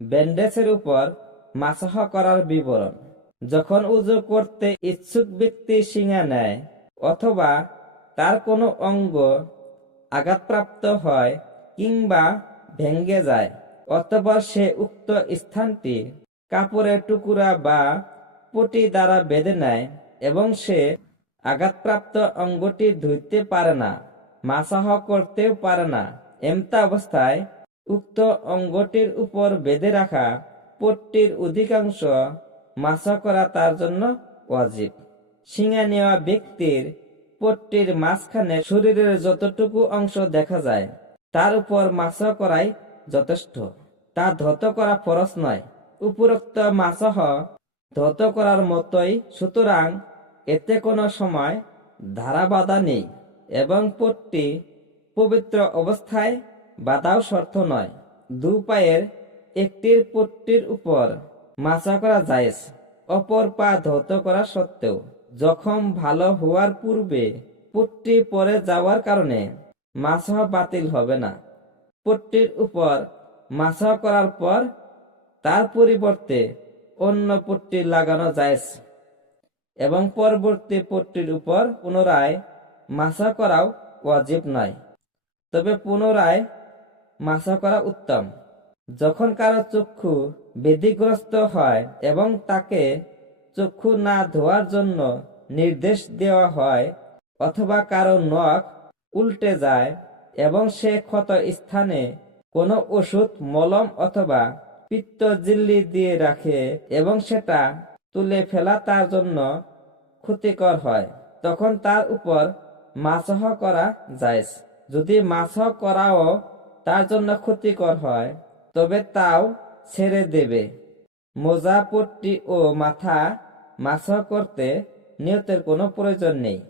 ব্যান্ডেজের উপর মাসাহ করার বিবরণ। যখন উযু করতে ইচ্ছুক ব্যক্তি শিঙা নেয় অথবা তার কোনো অঙ্গ আঘাতপ্রাপ্ত হয় কিংবা ভেঙ্গে যায়, অতঃপর সে উক্ত স্থানটি কাপড়ের টুকরা বা পটি দ্বারা বেঁধে নেয় এবং সে আঘাতপ্রাপ্ত অঙ্গটি ধুইতে পারে না, মাসাহ করতেও পারে না। এমতা অবস্থায় উক্ত অঙ্গটির উপর বেঁধে রাখা পট্টির অধিকাংশ মাসাহ করা তার জন্য ওয়াজিব। শিঙা নেওয়া ব্যক্তির পট্টির মাঝখানে শরীরের যতটুকু অংশ দেখা যায় তার উপর মাসাহ করাই যথেষ্ট, তা ধৌত করা ফরজ নয়। উপরোক্ত মাসাহ ধৌত করার মতোই, সুতরাং এতে কোনো সময় ধারা বাঁধা নেই এবং পট্টি পবিত্র অবস্থায় বাঁধাও শর্ত নয়। দু পায়ের একটির পট্টির উপর মাসাহ করা জায়েজ, অপর পা ধৌত করা সত্ত্বেও। জখম ভালো হওয়ার পূর্বে পট্টি পরে যাওয়ার কারণে মাসাহ বাতিল হবে না। পট্টির উপর মাসাহ করার পর তার পরিবর্তে অন্য পট্টি লাগানো জায়েজ এবং পরবর্তী পট্টির উপর পুনরায় মাসাহ করাও ওয়াজিব নয়, তবে পুনরায় মাসাহ করা উত্তম। যখন কারো চক্ষু ব্যাধিগ্রস্ত হয় এবং তাকে চক্ষু না ধোয়ার জন্য নির্দেশ দেওয়া হয় অথবা কারো নখ উল্টে যায় এবং সে ক্ষত স্থানে কোনো ওষুধ, মলম অথবা পিত্তজিল্লি দিয়ে রাখে এবং সেটা তুলে ফেলা তার জন্য ক্ষতিকর হয়, তখন তার উপর মাসাহ করা জায়েজ। যদি মাসাহ করাও তার জন্য ক্ষতিকর হয় তবে তাও ছেড়ে দেবে। মোজা, পট্টি ও মাথা মাসাহ করতে নিয়তের কোনো প্রয়োজন নেই।